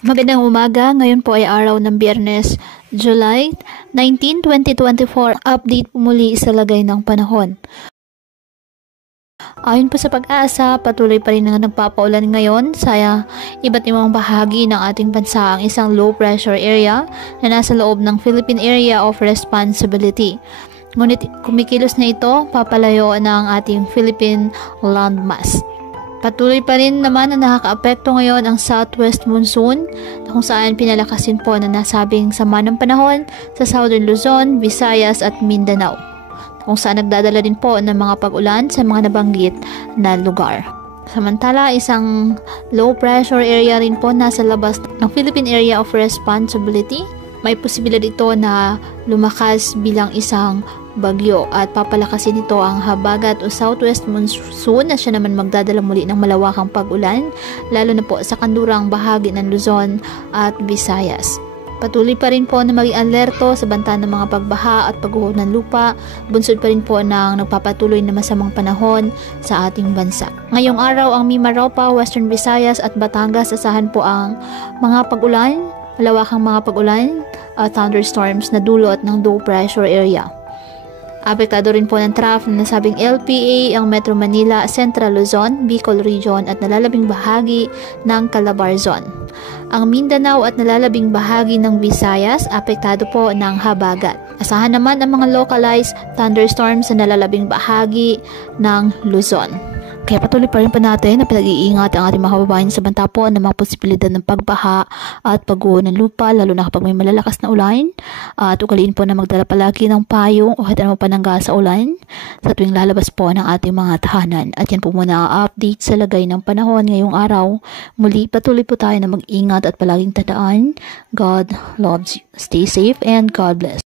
Magandang umaga, ngayon po ay araw ng Biyernes, July 19, 2024. Update po muli sa lagay ng panahon. Ayon po sa Pag-asa, patuloy pa rin na nagpapaulan ngayon sa iba't ibang bahagi ng ating bansa ang isang low pressure area na nasa loob ng Philippine Area of Responsibility. Ngunit kumikilos na ito papalayo ng ating Philippine landmass. Patuloy pa rin naman na nakakaapekto ngayon ang southwest monsoon kung saan pinalakasin po na nasabing sama ng panahon sa Southern Luzon, Visayas at Mindanao, kung saan nagdadala din po ng mga pag-ulan sa mga nabanggit na lugar. Samantala, isang low pressure area rin po nasa labas ng Philippine Area of Responsibility. May posibilidad ito na lumakas bilang isang bagyo at papalakasin ito ang habagat o southwest monsoon na siya naman magdadala muli ng malawakang pag-ulan, lalo na po sa kanlurang bahagi ng Luzon at Visayas. Patuloy pa rin po na maging alerto sa banta ng mga pagbaha at pagguho ng lupa, bunsod pa rin po ng nagpapatuloy na masamang panahon sa ating bansa. Ngayong araw, ang Mimaropa, Western Visayas at Batangas, asahan po ang mga pag-ulan, malawakang mga pag-ulan at thunderstorms na dulot ng low pressure area. Apektado rin po ng trough na nasabing LPA ang Metro Manila, Central Luzon, Bicol Region at nalalabing bahagi ng Calabarzon. Ang Mindanao at nalalabing bahagi ng Visayas, apektado po ng habagat. Asahan naman ang mga localized thunderstorms sa nalalabing bahagi ng Luzon. Kaya patuloy pa rin natin na pinag-iingat ang ating mga kababayan sa banta po ng mga posibilidad ng pagbaha at pagguho ng lupa, lalo na kapag may malalakas na ulan. At ugaliin po na magdala palagi ng payong o kahit anong panangga sa ulan sa tuwing lalabas po ng ating mga tahanan. At yan po muna ang update sa lagay ng panahon ngayong araw. Muli, patuloy po tayo na mag-ingat at palaging tandaan, God loves you. Stay safe and God bless.